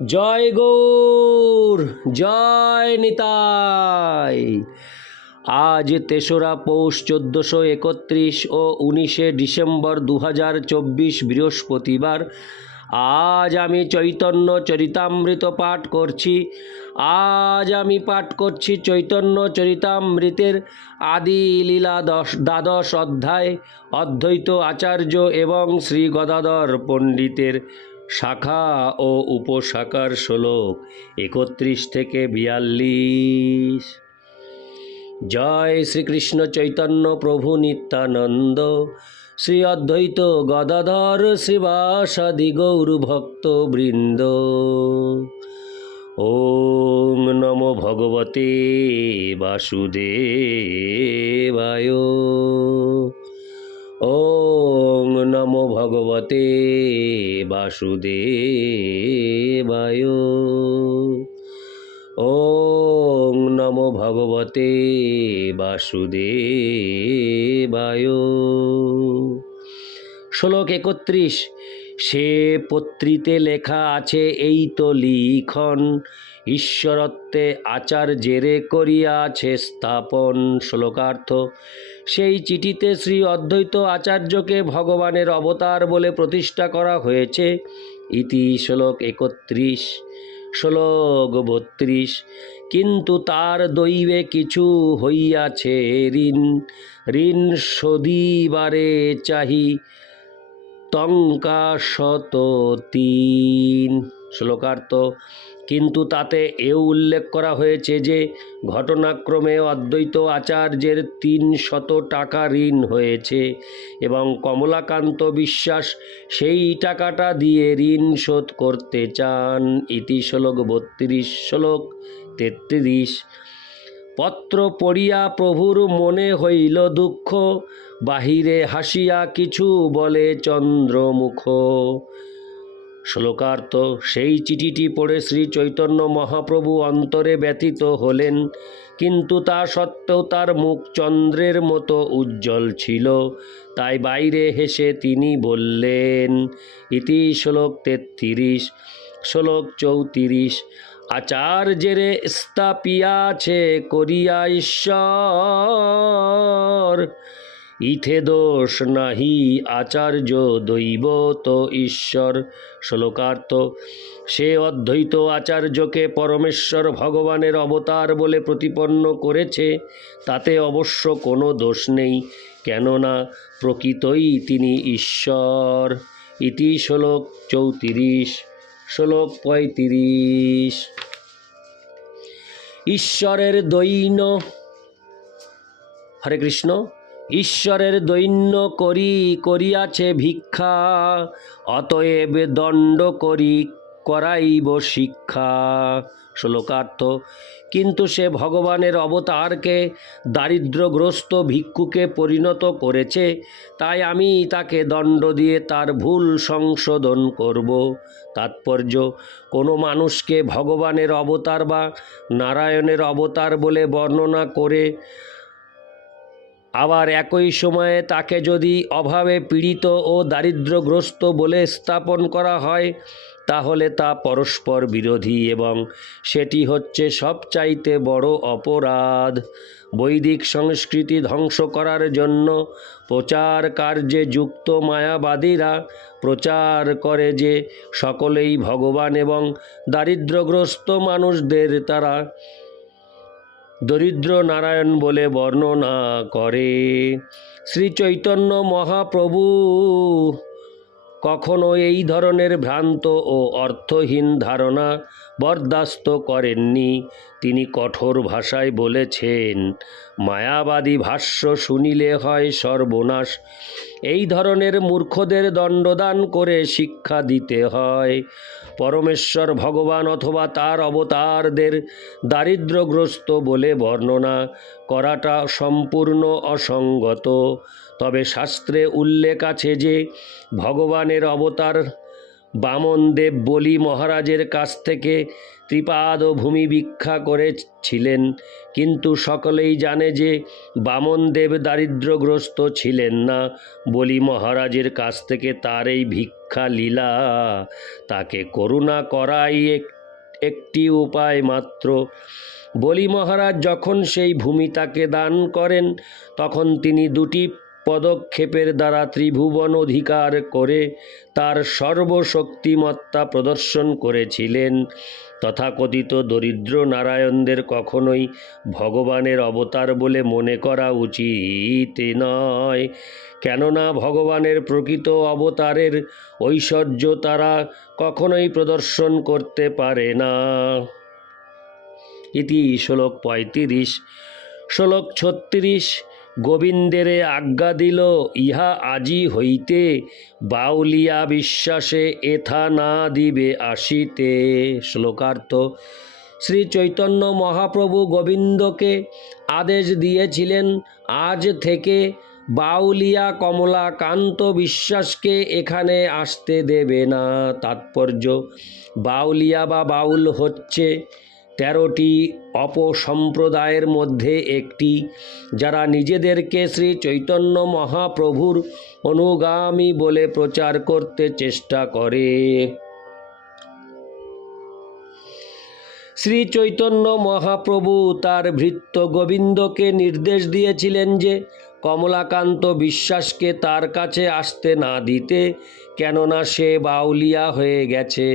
জয় গৌর, জয় নিতাই। আজ তেসরা পৌষ চোদ্দোশো একত্রিশ ও উনিশে ডিসেম্বর দু হাজার চব্বিশ বৃহস্পতিবার। আজ আমি চৈতন্য চরিতামৃত পাঠ করছি। আজ আমি পাঠ করছি চৈতন্য চরিতামৃতের আদি লীলা দশ, দ্বাদশ অধ্যায়, অদ্বৈত আচার্য এবং শ্রী গদাধর পণ্ডিতের শাখা ও উপশাখার শ্লোক একত্রিশ থেকে বিয়াল্লিশ। জয় শ্রীকৃষ্ণ চৈতন্য প্রভু নিত্যানন্দ, শ্রী অদ্বৈত গদাধর শ্রীবাসাদি গৌর ভক্ত বৃন্দ। ওম নমো ভগবতে বাসুদেবায়। ওম নমো ভগবতে বাসুদেবায়। ওম নমো ভগবতে বাসুদেবায়। শ্লোক একত্রিশ, সে পত্রিতে লেখা আছে এই তো লিখন ঈশ্বরত্বে আচার জেরে করিয়াছে স্থাপন শ্লোকার্থ। সেই চিঠিতে শ্রী অদ্বৈত আচার্যকে ভগবানের অবতার বলে প্রতিষ্ঠা করা হয়েছে। ইতি শ্লোক একত্রিশ, শ্লোক বত্রিশ, কিন্তু তার দৈবে কিছু হইয়াছে ঋণ। ঋণ সদিবারে চাহি টঙ্কা শত তিন। শ্লোকার্থ কিন্তু তাতে এও উল্লেখ করা হয়েছে যে ঘটনাক্রমে অদ্বৈত আচার্যের তিন শত টাকা ঋণ হয়েছে এবং কমলাকান্ত বিশ্বাস সেই টাকাটা দিয়ে ঋণ শোধ করতে চান ইতি শ্লোক বত্রিশ শ্লোক তেত্রিশ। পত্র পড়িয়া প্রভুর মনে হইল দুঃখ, বাহিরে হাসিয়া কিছু বলে চন্দ্রমুখ। শ্লোকার্থ, সেই চিঠিটি পড়ে শ্রী চৈতন্য মহাপ্রভু অন্তরে ব্যথিত হলেন, কিন্তু তা সত্ত্বেও তার মুখ চন্দ্রের মতো উজ্জ্বল ছিল। তাই বাইরে হেসে তিনি বললেন, ইতি শ্লোক তেত্রিশ, শ্লোক চৌত্রিশ আচার্যের স্থাপিয়াছে করিয়া ঈশ্বর ইথে দোষ নাহি আচার্য দৈব তো ঈশ্বর। শ্লোকার্থ, সে অদ্বৈত আচার্যকে পরমেশ্বর ভগবানের অবতার বলে প্রতিপন্ন করেছে, তাতে অবশ্য কোনো দোষ নেই, কেননা প্রকৃতই তিনি ঈশ্বর। ইতি শ্লোক চৌত্রিশ, শ্লোক পঁয়ত্রিশ। ঈশ্বরের দৈন্য হরে কৃষ্ণ। ঈশ্বরের দৈন্য করি করিয়াছে ভিক্ষা, অতএব দণ্ড করি করাইব শিক্ষা। শ্লোকার্থ, কিন্তু সে ভগবানের অবতারকে দারিদ্রগ্রস্ত ভিক্ষুকে পরিণত করেছে, তাই আমি তাকে দণ্ড দিয়ে তার ভুল সংশোধন করব। তাৎপর্য, কোনো মানুষকে ভগবানের অবতার বা নারায়ণের অবতার বলে বর্ণনা করে আবার একই সময়ে তাকে যদি অভাবে পীড়িত ও দারিদ্রগ্রস্ত বলে স্থাপন করা হয়, তাহলে তা পরস্পর বিরোধী এবং সেটি হচ্ছে সবচাইতে বড় অপরাধ। বৈদিক সংস্কৃতি ধ্বংস করার জন্য প্রচার কার্যে যুক্ত মায়াবাদীরা প্রচার করে যে সকলেই ভগবান এবং দারিদ্রগ্রস্ত মানুষদের তারা দরিদ্র নারায়ণ বলে বর্ণনা করে। শ্রী চৈতন্য মহাপ্রভু কখনো এই ধরনের ভ্রান্ত ও অর্থহীন ধারণা বরদাস্ত করেননি। তিনি কঠোর ভাষায় বলেছেন, মায়াবাদী ভাষ্য শুনিলে হয় সর্বনাশ। এই ধরনের মূর্খদের দণ্ডদান করে শিক্ষা দিতে হয়। পরমেশ্বর ভগবান অথবা তার অবতারদের দারিদ্রগ্রস্ত বলে বর্ণনা করাটা সম্পূর্ণ অসঙ্গত। তবে শাস্ত্রে উল্লেখ আছে যে, ভগবানের অবতার বামনদেব বলি মহারাজের কাছ থেকে ত্রিপাদ ও ভূমি ভিক্ষা করেছিলেন। কিন্তু সকলেই জানে যে বামনদেব দারিদ্র্যগ্রস্ত ছিলেন না বলি মহারাজের কাছ থেকে তার এই ভিক্ষা লীলা। তাকে করুণা করাই এক- একটি উপায় মাত্র। বলি মহারাজ যখন সেই ভূমি তাকে দান করেন, তখন তিনি দুটি পদক্ষেপের দ্বারা ত্রিভুবন অধিকার করে তার সর্বশক্তিমত্তা প্রদর্শন করেছিলেন। তথাকথিত দরিদ্র নারায়ণদের কখনোই ভগবানের অবতার বলে মনে করা উচিত নয়। কেননা ভগবানের প্রকৃত অবতারের ঐশ্বর্য তারা কখনোই প্রদর্শন করতে পারে না। ইতি শ্লোক পঁয়ত্রিশ, শ্লোক ছত্রিশ গোবিন্দেরে আজ্ঞা দিল, ইহা আজি হইতে, বাউলিয়া বিশ্বাসে এথা না দিবে আসিতে। শ্লোকার্থ শ্রী চৈতন্য মহাপ্রভু গোবিন্দকে আদেশ দিয়েছিলেন, আজ থেকে বাউলিয়া কমলাকান্ত বিশ্বাসকে এখানে আসতে দেবে না। তাৎপর্য, বাউলিয়া বা বাউল হচ্ছে তেরোটি অপসম্প্রদায়ের মধ্যে একটি, যারা নিজেদেরকে শ্রী চৈতন্য মহাপ্রভুর অনুগামী বলে প্রচার করতে চেষ্টা করে। শ্রী চৈতন্য মহাপ্রভু তার ভৃত্য গোবিন্দকে নির্দেশ দিয়েছিলেন যে কমলাকান্ত বিশ্বাসকে তার কাছে আসতে না দিতে, কেননা সে বাউলিয়া হয়ে গেছে।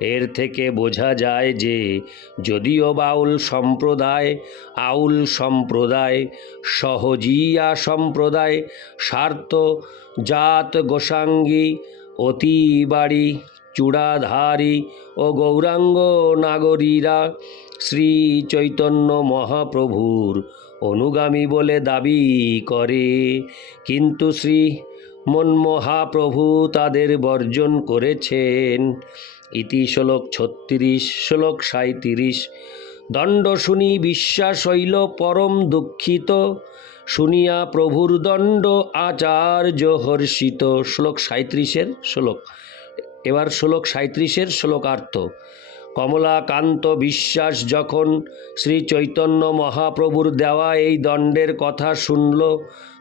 এর থেকে বোঝা যায় যে, যদিও বাউল সম্প্রদায়, আউল সম্প্রদায়, সহজিয়া সম্প্রদায় স্বার্থ জাত গোসাঙ্গী, অতিবাড়ি, চূড়াধারী ও গৌরাঙ্গ নাগরীরা শ্রী চৈতন্য মহাপ্রভুর অনুগামী বলে দাবি করে। কিন্তু শ্রী মনমহাপ্রভু তাদের বর্জন করেছেন। ইতি শ্লোক ছত্রিশ, শ্লোক সাঁত্রিশ দণ্ড শুনি বিশ্বাস হইল পরম দুঃখিত। শুনিয়া প্রভুর দণ্ড আচার্য হর্ষিত। শ্লোক সাঁত্রিশের শ্লোক। এবার শ্লোক সাঁত্রিশের শ্লোকার্থ। কমলাকান্ত বিশ্বাস যখন শ্রী চৈতন্য মহাপ্রভুর দেওয়া এই দণ্ডের কথা শুনল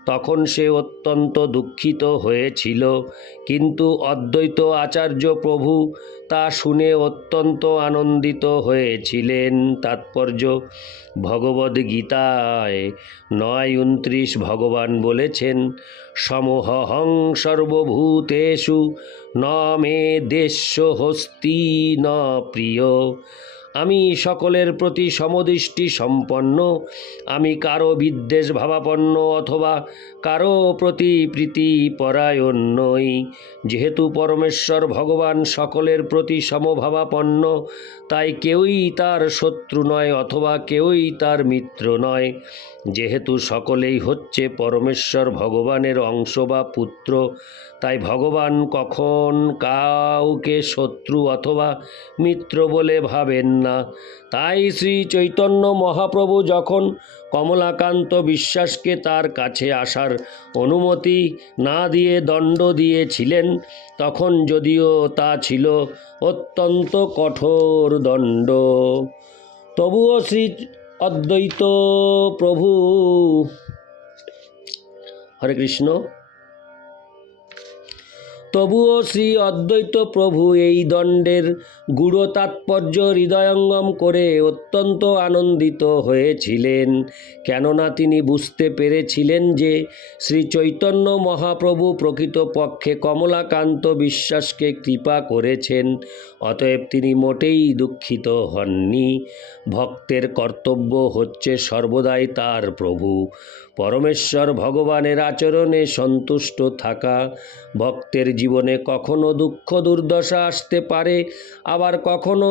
তখন সে অত্যন্ত দুঃখিত হয়েছিল। কিন্তু অদ্বৈত আচার্য প্রভু তা শুনে অত্যন্ত আনন্দিত হয়েছিলেন। তাৎপর্য ভগবদ্গীতায় নয় উনত্রিশ ভগবান বলেছেন সমহং সর্বভূতেষু ন মে দেশ্য হস্তি ন প্রিয়। আমি সকলের প্রতি সমদৃষ্টি সম্পন্ন। আমি কারও বিদ্বেষ ভাবাপন্ন অথবা কারও প্রতি প্রীতি পরায়ণ নই। যেহেতু পরমেশ্বর ভগবান সকলের প্রতি সমভাবাপন্ন, তাই কেউই তার শত্রু নয় অথবা কেউই তার মিত্র নয়। যেহেতু সকলেই হচ্ছে পরমেশ্বর ভগবানের অংশ বা পুত্র, তাই ভগবান কখন কাউকে শত্রু অথবা মিত্র বলে ভাবেন না। তাই শ্রী চৈতন্য মহাপ্রভু যখন কমলাকান্ত বিশ্বাসকে তার কাছে আসার অনুমতি না দিয়ে দণ্ড দিয়েছিলেন, তখন যদিও তা ছিল অত্যন্ত কঠোর দণ্ড। তবুও শ্রী অদ্বৈত প্রভু। হরে কৃষ্ণ। তবুও শ্রী অদ্বৈত প্রভু এই দণ্ডের গূঢ় তাৎপর্য হৃদয়ঙ্গম করে অত্যন্ত আনন্দিত হয়েছিলেন। কেননা তিনি বুঝতে পেরেছিলেন যে শ্রী চৈতন্য মহাপ্রভু প্রকৃতপক্ষে কমলাকান্ত বিশ্বাসকে কৃপা করেছেন, অতএব তিনি মোটেই দুঃখিত হননি। ভক্তের কর্তব্য হচ্ছে সর্বদাই তার প্রভু। পরমেশ্বর ভগবানের আচরণে সন্তুষ্ট থাকা। ভক্তের জীবনে কখনো দুঃখ দুর্দশা আসতে পারে, আবার কখনো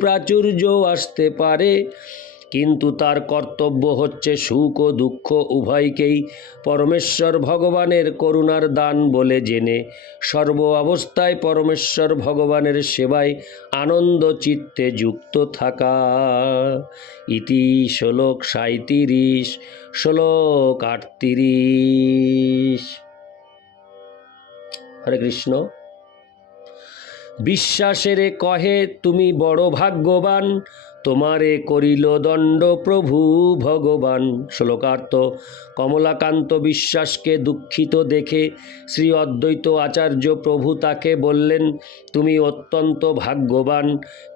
প্রাচুর্য আসতে পারে। কিন্তু তার কর্তব্য হচ্ছে সুখ ও দুঃখ উভয়কেই পরমেশ্বর ভগবানের করুণার দান বলে জেনে। সর্ব অবস্থায় পরমেশ্বর ভগবানের সেবায় আনন্দ চিত্তে যুক্ত থাকা। ইতি শ্লোক সাঁত্রিশ শ্লোক আটত্রিশ। হরে কৃষ্ণ। বিশ্বাসেরে কহে, তুমি বড় ভাগ্যবান। তোমারে করিল দণ্ড প্রভু ভগবান। শ্লোকার্থ, কমলাকান্ত বিশ্বাসকে দুঃখিত দেখে শ্রী অদ্বৈত আচার্য প্রভু তাকে বললেন, তুমি অত্যন্ত ভাগ্যবান,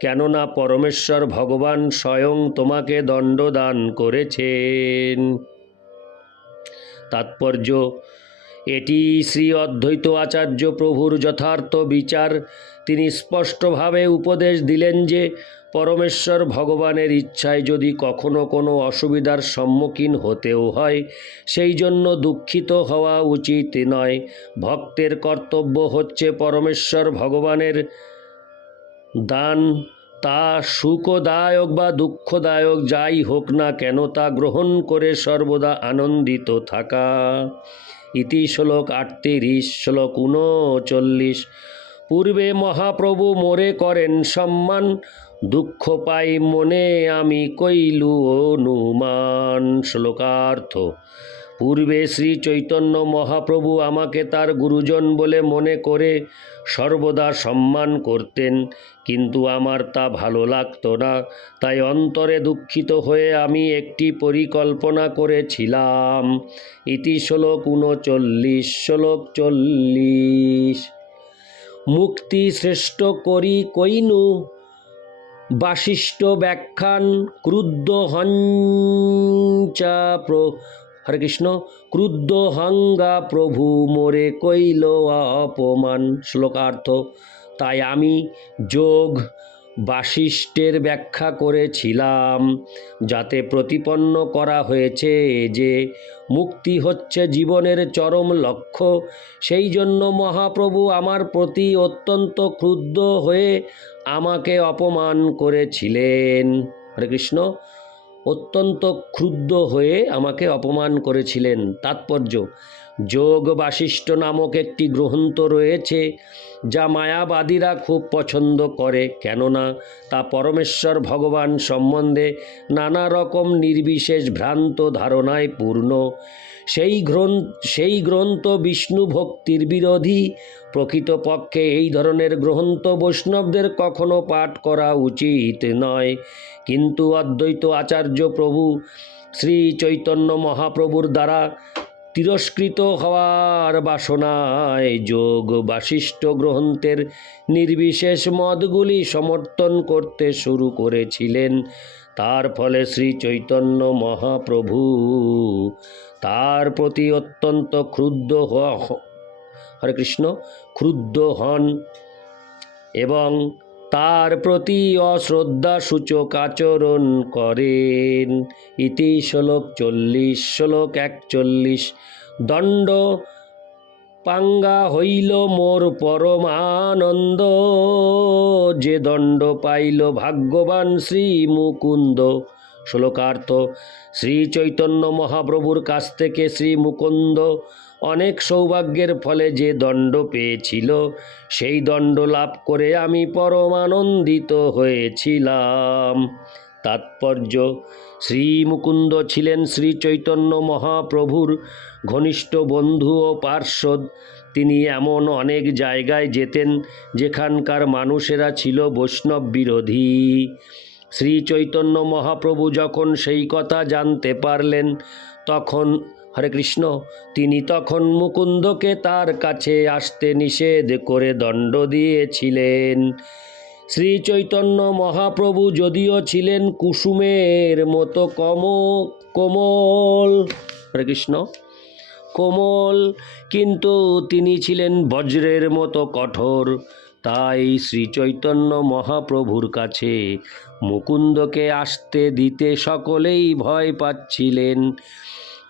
কেননা পরমেশ্বর ভগবান স্বয়ং তোমাকে দণ্ড দান করেছেন। তাৎপর্য এটি শ্রী অদ্বৈত আচার্য প্রভুর যথার্থ বিচার। তিনি স্পষ্টভাবে উপদেশ দিলেন যে, পরমেশ্বর ভগবানের ইচ্ছায় যদি কখনো কোনো অসুবিধার সম্মুখীন হতেও হয়, সেই জন্য দুঃখিত হওয়া উচিত নয়। ভক্তের কর্তব্য হচ্ছে পরমেশ্বর ভগবানের দান। তা সুখদায়ক বা দুঃখদায়ক যাই হোক না কেন, তা গ্রহণ করে সর্বদা আনন্দিত থাকা। ইতি শ্লোক আটত্রিশ, শ্লোক উনচল্লিশ। পূর্বে মহাপ্রভু মোরে করেন সম্মান, দুঃখ পাই মনে আমি কইলু অনুমান। শ্লোকার্থ পূর্বে শ্রী চৈতন্য মহাপ্রভু আমাকে তার গুরুজন বলে মনে করে সর্বদা সম্মান করতেন, কিন্তু আমার তা ভালো লাগতো না। তাই অন্তরে দুঃখিত হয়ে আমি একটি পরিকল্পনা করেছিলাম। ইতি শ্লোক উনচল্লিশ, শ্লোক চল্লিশ। মুক্তি শ্রেষ্ঠ করি কইনু বাশিষ্ঠ ব্যাখ্যান ক্রুদ্ধ হঞ্চা হরে কৃষ্ণ। ক্রুদ্ধ হাঙ্গা প্রভু মোরে কইল অপমান। শ্লোকার্থ, তাই আমি যোগ বাশিষ্ঠের ব্যাখ্যা করেছিলাম, যাতে প্রতিপন্ন করা হয়েছে যে মুক্তি হচ্ছে জীবনের চরম লক্ষ্য। সেই জন্য মহাপ্রভু আমার প্রতি অত্যন্ত ক্রুদ্ধ হয়ে আমাকে অপমান করেছিলেন। হরে কৃষ্ণ। অত্যন্ত ক্ষুব্ধ হয়ে আমাকে অপমান করেছিলেন। তাৎপর্য যোগ বাশিষ্ঠ নামক একটি গ্রন্থ রয়েছে যা মায়াবাদীরা খুব পছন্দ করে, কেননা তা পরমেশ্বর ভগবান সম্বন্ধে নানা রকম নির্বিশেষ ভ্রান্ত ধারণায় পূর্ণ। সেই গ্রন্থ সেই গ্রন্থ বিষ্ণু ভক্তির বিরোধী। প্রকৃতপক্ষে এই ধরনের গ্রন্থ বৈষ্ণবদের কখনো পাঠ করা উচিত নয়। কিন্তু অদ্বৈত আচার্য প্রভু শ্রী চৈতন্য মহাপ্রভুর দ্বারা তিরস্কৃত হওয়ার বাসনায় যোগ বাশিষ্ঠ গ্রন্থের নির্বিশেষ মতগুলি সমর্থন করতে শুরু করেছিলেন। তার ফলে শ্রী চৈতন্য মহাপ্রভু তার প্রতি অত্যন্ত হওয়া হরে কৃষ্ণ, ক্রুদ্ধ হন এবং তার প্রতি অশ্রদ্ধা সূচক আচরণ করেন। ইতি শ্লোক চল্লিশ, শ্লোক একচল্লিশ, দণ্ড পাঙ্গা হইল মোর পরমানন্দ, যে দণ্ড পাইল ভাগ্যবান শ্রী মুকুন্দ। শ্লোকার্থ শ্রী চৈতন্য মহাপ্রভুর কাছ থেকে শ্রী মুকুন্দ অনেক সৌভাগ্যের ফলে যে দণ্ড পেয়েছিল, সেই দণ্ড লাভ করে আমি পরমানন্দিত হয়েছিলাম। তাৎপর্য শ্রী মুকুন্দ ছিলেন শ্রী চৈতন্য মহাপ্রভুর ঘনিষ্ঠ বন্ধু ও পার্শ্বদ। তিনি এমন অনেক জায়গায় যেতেন যেখানকার মানুষেরা ছিল বৈষ্ণব বিরোধী। শ্রী চৈতন্য মহাপ্রভু যখন সেই কথা জানতে পারলেন, তখন হরে কৃষ্ণ, তিনি তখন মুকুন্দকে তার কাছে আসতে নিষেধ করে দণ্ড দিয়েছিলেন। শ্রী চৈতন্য মহাপ্রভু যদিও ছিলেন কুসুমের মতো কম, কোমল। হরে কৃষ্ণ। কোমল, কিন্তু তিনি ছিলেন বজ্রের মতো কঠোর। তাই শ্রীচৈতন্য মহাপ্রভুর কাছে মুকুন্দকে আসতে দিতে সকলেই ভয় পাচ্ছিলেন।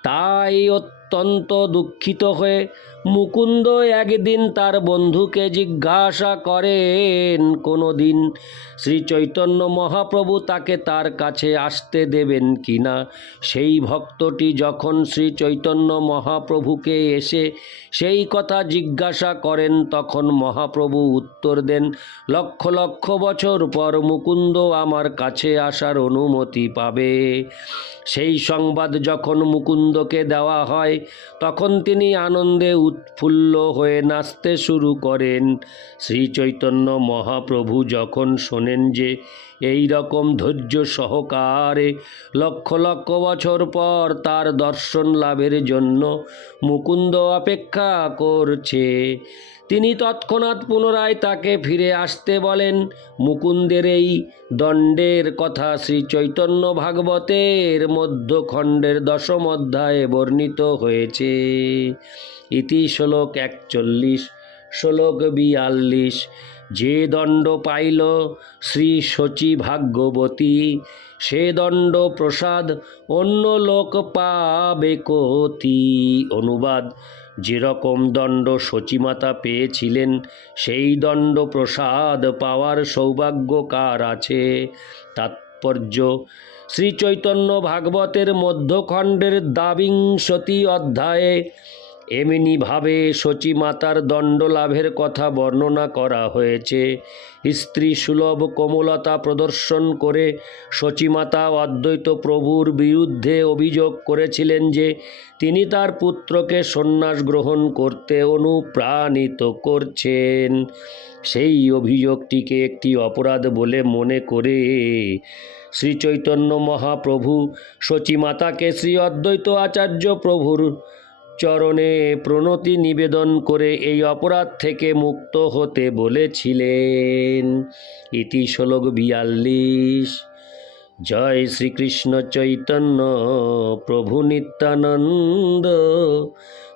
তাই অত্যন্ত দুঃখিত হয়ে মুকুন্দ একদিন তার বন্ধুকে জিজ্ঞাসা করেন কোনো দিন শ্রী চৈতন্য মহাপ্রভু তাকে তার কাছে আসতে দেবেন কি না সেই ভক্তটি যখন শ্রী চৈতন্য মহাপ্রভুকে এসে সেই কথা জিজ্ঞাসা করেন, তখন মহাপ্রভু উত্তর দেন, লক্ষ লক্ষ বছর পর মুকুন্দ আমার কাছে আসার অনুমতি পাবে। সেই সংবাদ যখন মুকুন্দকে দেওয়া হয়, তখন তিনি আনন্দে উৎফুল্ল হয়ে নাচতে শুরু করেন। শ্রী চৈতন্য মহাপ্রভু যখন শোনেন যে এই রকম ধৈর্য সহকারে লক্ষ লক্ষ বছর পর তার দর্শন লাভের জন্য মুকুন্দ অপেক্ষা করছে তিনি তৎক্ষণাৎ পুনরায় তাকে ফিরে আসতে বলেন। মুকুন্দের এই দণ্ডের কথা শ্রী চৈতন্য ভাগবতের মধ্যখণ্ডের দশম অধ্যায়ে বর্ণিত হয়েছে। ইতি শ্লোক একচল্লিশ, শ্লোক বিয়াল্লিশ, যে দণ্ড পাইল শ্রী শচী ভাগ্যবতী, সে দণ্ড প্রসাদ অন্য লোক পাবে কতি। অনুবাদ যেরকম দণ্ড সচিমাতা পেয়েছিলেন, সেই দণ্ড প্রসাদ পাওয়ার সৌভাগ্য কার আছে? তাৎপর্য, শ্রীচৈতন্য ভাগবতের মধ্যখণ্ডের দাবিংশতি অধ্যায়ে এমনিভাবে সচিমাতার দণ্ড লাভের কথা বর্ণনা করা হয়েছে। স্ত্রী সুলভ কোমলতা প্রদর্শন করে সচিমাতা অদ্বৈত প্রভুর বিরুদ্ধে অভিযোগ করেছিলেন যে তিনি তার পুত্রকে সন্ন্যাস গ্রহণ করতে অনুপ্রাণিত করছেন। সেই অভিযোগটিকে একটি অপরাধ বলে মনে করে শ্রী চৈতন্য মহাপ্রভু। সচিমাতাকে শ্রী অদ্বৈত আচার্য প্রভুর চরণে প্রণতি নিবেদন করে এই অপরাধ থেকে মুক্ত হতে বলেছিলেন। ইতি শ্লোক বিয়াল্লিশ। জয় শ্রীকৃষ্ণ চৈতন্য, প্রভু নিত্যানন্দ,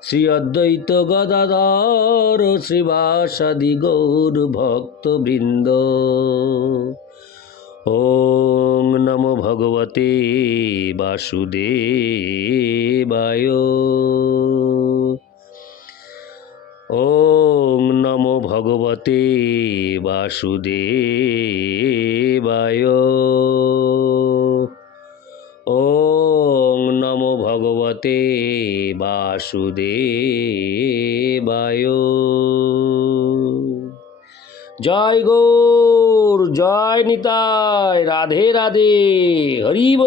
শ্রী অদ্বৈত গদাধর শ্রীবাসাদি গৌর ভক্তবৃন্দ। ওং নমো ভগবতে বাসুদেবায়। ওং নমো ভগবতে বাসুদেবায়। ওং নমো ভগবতে বাসুদেবায়। জয় গৌর জয় নিতায় রাধে রাধে হরিব